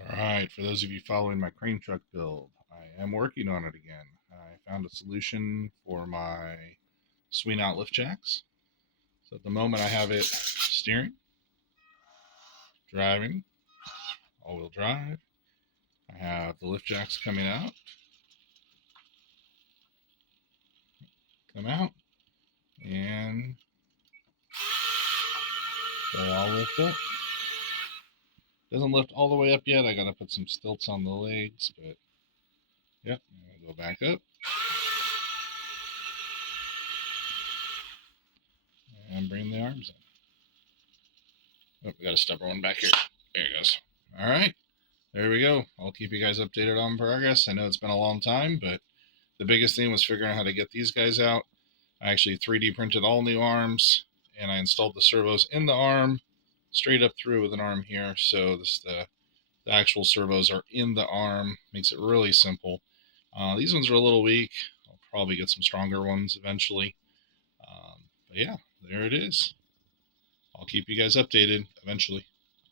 Alright, for those of you following my crane truck build, I am working on it again. I found a solution for my swing out lift jacks. So at the moment I have it steering, driving, all-wheel drive. I have the lift jacks coming out, come out, and they all lift up. Doesn't lift all the way up yet. I gotta put some stilts on the legs, but yep, I'm gonna go back up. And bring the arms in. Oh, we got a stubborn one back here. There it goes. All right, there we go. I'll keep you guys updated on progress. I know it's been a long time, but the biggest thing was figuring out how to get these guys out. I actually 3D printed all new arms, and I installed the servos in the arm, straight up through with an arm here. So the actual servos are in the arm. Makes it really simple. These ones are a little weak. I'll probably get some stronger ones eventually. But yeah, there it is. I'll keep you guys updated eventually.